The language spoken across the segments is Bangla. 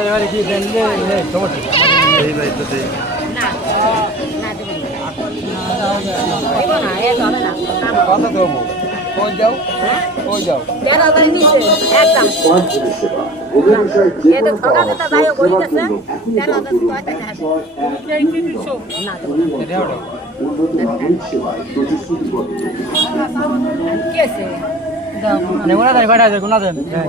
এবারে কি দেখলে সমস্যা এই দায়িত্ব দেই না না দেবেন না এ ধরে না কত দেবো কই যাও কই যাও তেরো হাজার নিচে একদম এতে ঠকা যেটা যাই হোক বলতেছে তেরো হাজার ছয় টাকা হবে না না। এটা ওটা কি মানে কোনা দেন কয়টা আছে কোনা দেন হ্যাঁ,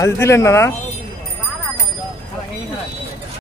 আজ দিলেন না?